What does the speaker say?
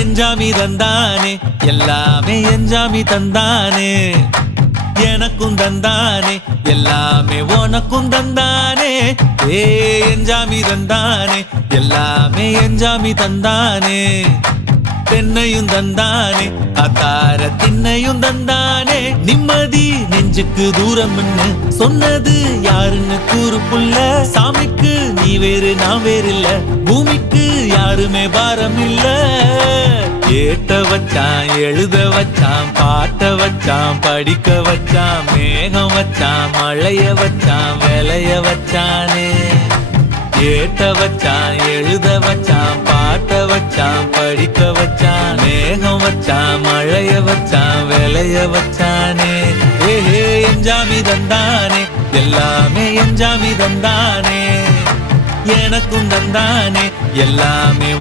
எஞ்சாமி தந்தானே எல்லாமே எஞ்சாமி தந்தானே எனக்கும் தந்தானே எல்லாமே உனக்கும் தந்தானே ஏ எஞ்சாமி தந்தானே எல்லாமே எஞ்சாமி தந்தானே தென்னையும் தந்தானே அத்தார திண்ணையும் தந்தானே நிம்மதி நெஞ்சுக்கு தூரம்னு சொன்னது யாருன்னு கூறு புள்ள சாமிக்கு நீ வேறு நான் வேறு இல்ல பூமிக்கு யாருமே பாரம் இல்ல ஏட்ட வச்சான் எழுத வச்சான் பாட்ட வச்சான் படிக்க வச்சான் மேகம் வச்சான் மழைய வச்சான் விளைய வச்சானே ஏட்ட வச்சான் எழுத வச்சான் பாட்ட வச்சான் படிக்க வச்சான் மேகம் வச்சான் மழைய வச்சான் விளைய வச்சானே ஏஹே எஞ்சாமி தந்தானே எல்லாமே எஞ்சாமி தந்தானே எனக்கும் தந்தானே எல்லாமே